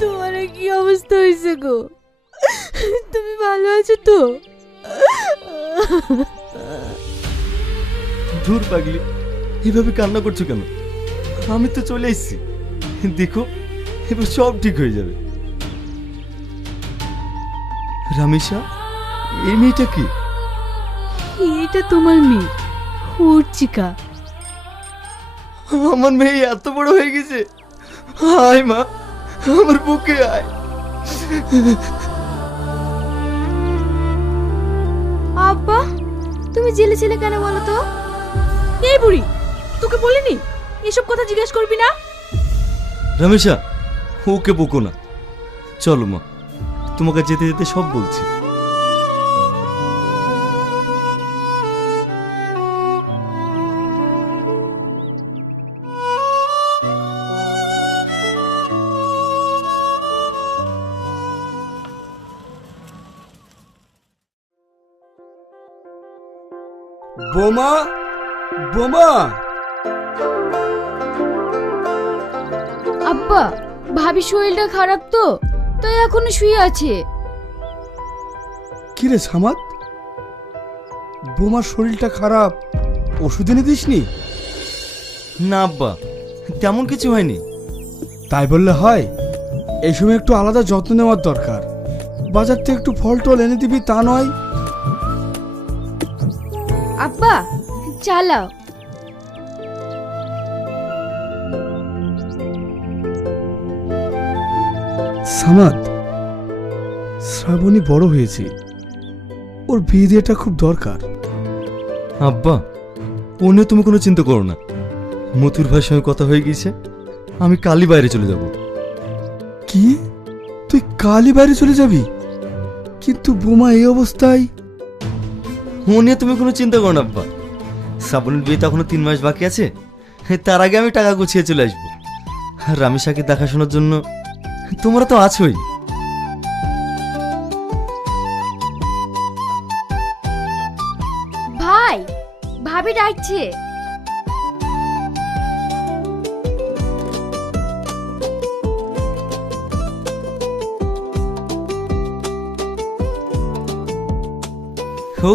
তোমার কি অবস্থা হয়েছে গো? তুমি ভালো আছো তো? ধুর পাগলি, এভাবে কান্না করছো কেন? আমি তো চলে এসেছি, দেখো এবার সব ঠিক হয়ে যাবে। রামেশা, এই মেয়েটা কি? এটা তোমার মেয়ে অর্চিকা। আমার মেয়ে এত বড় হয়ে গেছে। আয় মা, আমার বুকে আয়। আব্বা, তুমি জেলে ছিলে কেন বলো তো? এই বুড়ি, তোকে বলিনি এসব কথা জিজ্ঞেস করবি না? রামেশা, ওকে বকো না, চলো মা, তোমাকে যেতে যেতে সব বলছি। বোমা, বোমা। আব্বা, ভাবি শরীরটা খারাপ তো, তাই এখনো শুয়ে আছে। কিরে সামাদ, বোমার শরীরটা খারাপ, ওষুধ এনে দিসনি? না আব্বা, তেমন কিছু হয়নি। তাই বললে হয়? এই সময় একটু আলাদা যত্ন নেওয়ার দরকার। বাজার থেকে একটু ফল টল এনে দিবি, তা নয়? আব্বা চালাও। সামাদ, শ্রাবণী বড় হয়েছে, ওর বিয়ে দেওয়াটা খুব দরকার। আব্বা, ও নিয়ে তুমি কোনো চিন্তা করো না। মথুর ভাইয়ের সঙ্গে কথা হয়ে গিয়েছে, আমি কালই বাইরে চলে যাব। কি, তুই কালই বাইরে চলে যাবি? কিন্তু বোমা এই অবস্থায়। ও নিয়ে তুমি কোনো চিন্তা করো না আব্বা। শ্রাবণীর বিয়ে তো এখনো 3 মাস বাকি আছে, তার আগে আমি টাকা গুছিয়ে চলে আসবো। আর রামেশাকে দেখাশোনার জন্য তোমরা তো আছোই। ভাই, ভাবি ডাকছে।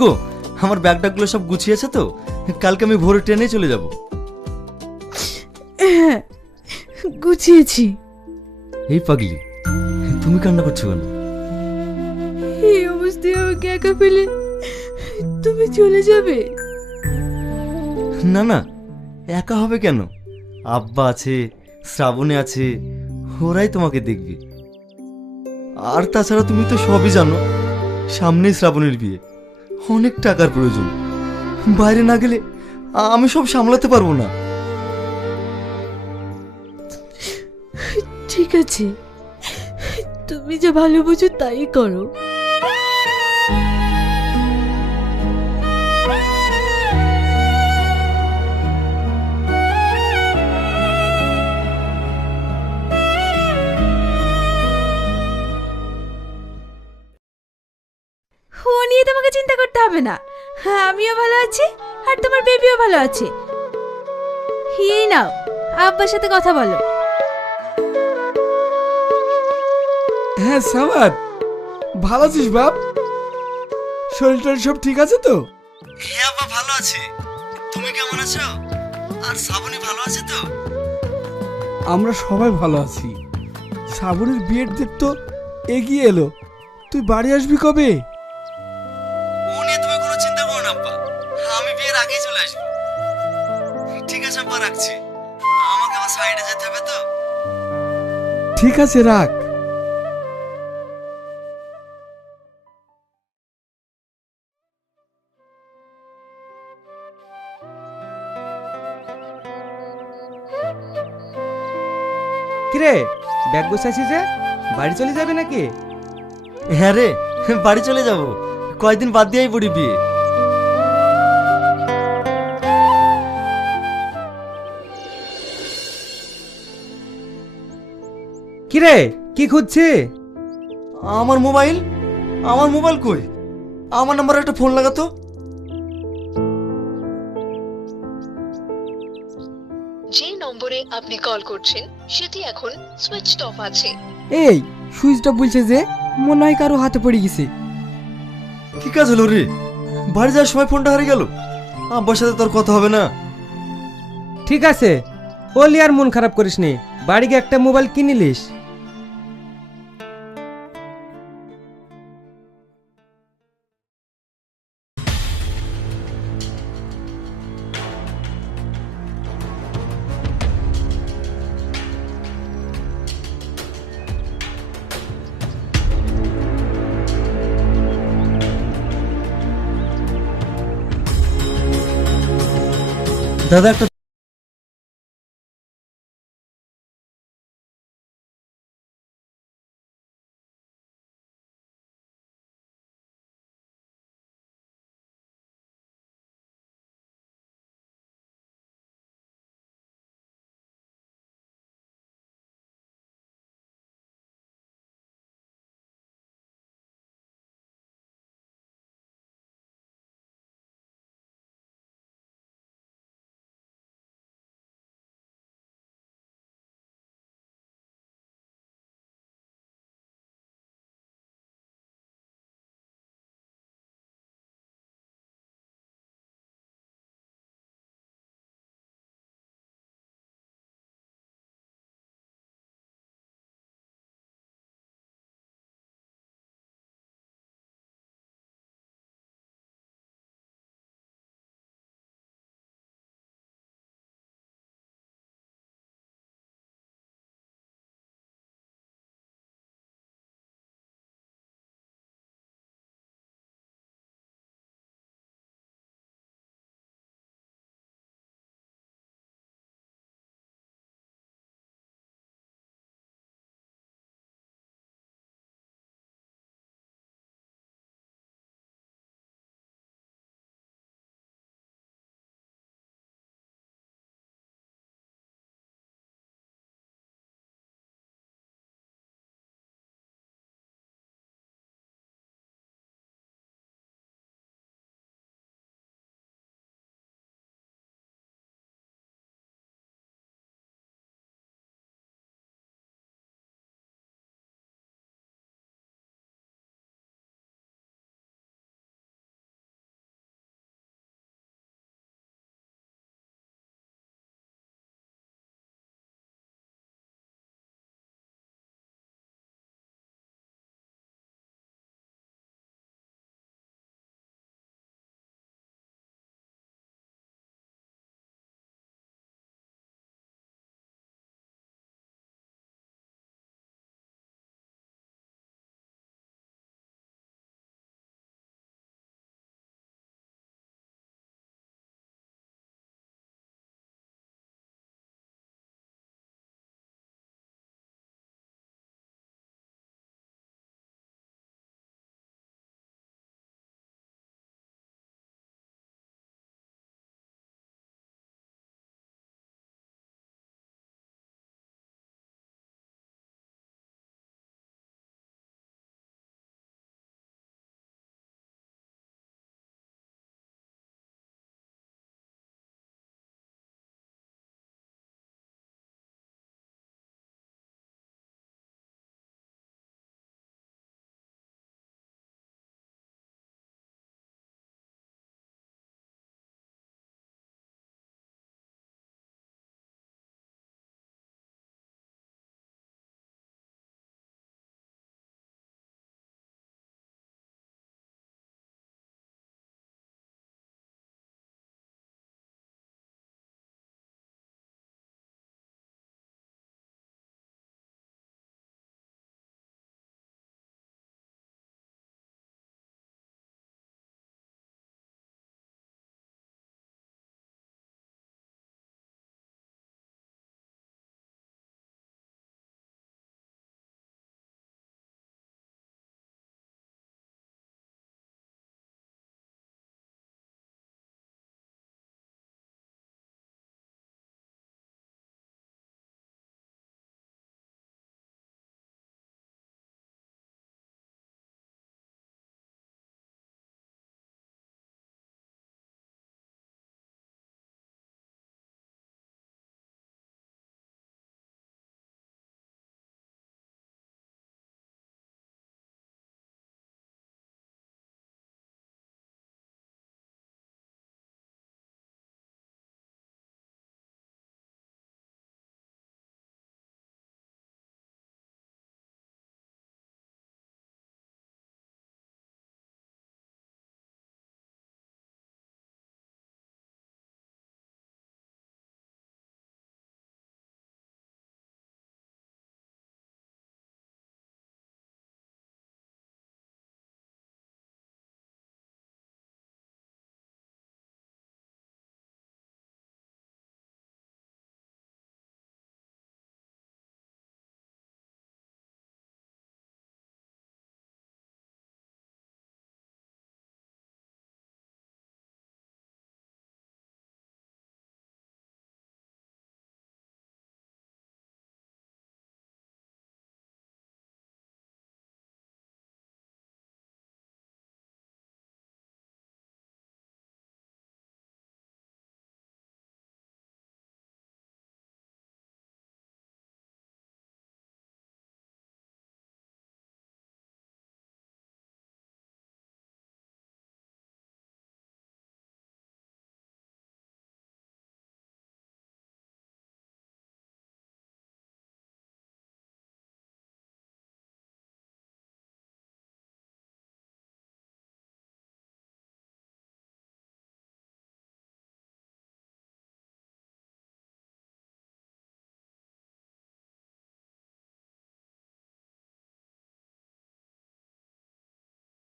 গো, আমার ব্যাগটাগুলো সব গুছিয়েছে তো, কালকে আমি ভোরে ট্রেনে চলে যাব। হ্যাঁ, গুছিয়েছি। এই পাগলি, তুমি কান্না করছো কেন? এই অবস্থায় আমাকে একা ফেলে তুমি চলে যাবে? না না, একা হবে কেন? আব্বা আছে, শ্রাবণী আছে, ওরাই তোমাকে দেখবে। আর তাছাড়া তুমি তো সবই জানো, সামনেই শ্রাবণীর বিয়ে, অনেক টাকার প্রয়োজন। বাইরে না গেলে আমি সব সামলাতে পারবো না। ঠিক আছে, তুমি যা ভালো বুঝো তাই করো। ও নিয়ে তোমাকে চিন্তা করতে হবে না, আমিও ভালো আছি আর তোমার বেবিও ভালো আছে। এই নাও, আব্বার সাথে কথা বলো। হ্যাঁ সামাদ, ভালো আছিস বাপ? শরীরটা সব ঠিক আছে তো? হ্যাঁ আব্বা, ভালো আছি। তুমি কেমন আছো? আর শ্রাবণী ভালো আছে তো? আমরা সবাই ভালো আছি। শ্রাবণীর বিয়ের ডেট তো এগিয়ে এলো, তুই বাড়ি আসবি কবে? ও নিয়ে তুমি কোনো চিন্তা করো না আব্বা, আমি বিয়ের আগেই চলে আসবো। ঠিক আছে আব্বা, রাখছি, আমাকে আবার সাইডে যেতে হবে তো। ঠিক আছে, রাখ। কিরে, ব্যাগ গোছাচ্ছিস যে, বাড়ি চলে যাবে নাকি? হ্যাঁ রে, বাড়ি চলে যাব, কয়েকদিন বাদ দিয়েই পড়ি বিয়ে। কিরে, কি খুঁজছি? আমার মোবাইল, আমার মোবাইল কই? আমার নাম্বারে একটা ফোন লাগাতো। যে নম্বরে আপনি কল করছেন সেটি এখন সুইচড অফ আছে। এই সুইচটা বলছে যে মনে হয় কারো হাতে পড়ে গেছে। কি কাজ হলো রে? বাড়ি যাওয়ার সময় ফোনটা হারিয়ে গেল। আব্বার সাথে তোর কথা হবে না? ঠিক আছে, ওলি আর মন খারাপ করিস নি, বাড়ি গিয়ে একটা মোবাইল কিনিলিস। দাদা একটা